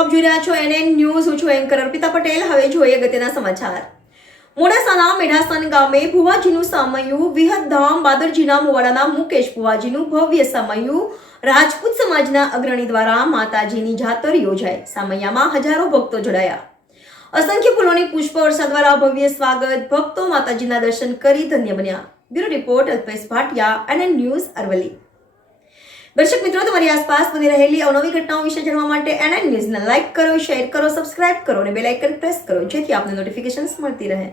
મિત્રો આપ જોઈ રહ્યા છો NN ન્યૂઝ. હું છું એન્કર અર્પિતા પટેલ. હવે જોઈએ અગત્યના સમાચાર. મોડાસાના મેઢાસન ગામે ભુવાજીનું સામૈયું, વિહતધામ બાદરજીના મોવાડાના મુકેશ ભુવાજીનું ભવ્ય સામૈયું રાજપૂત સમાજના અગ્રણી દ્વારા માતાજીની જાતર યોજાઈ. સામૈયામાં હજારો ભક્તો જોડાયા. અસંખ્ય ફૂલોની પુષ્પ વર્ષા દ્વારા ભવ્ય સ્વાગત. ભક્તો માતાજીના દર્શન કરી ધન્ય બન્યા. Bureau report Alpesh Bhatia, NN news Aravalli. દર્શક મિત્રો, તમારી આસપાસ બની રહેલી અવનવી ઘટનાઓ વિશે જાણવા માટે NN ન્યૂઝને લાઇક કરો, શેર કરો, સબસ્ક્રાઇબ કરો અને બેલ આઇકન પ્રેસ કરો, જેથી આપને નોટિફિકેશન્સ મળતી રહે.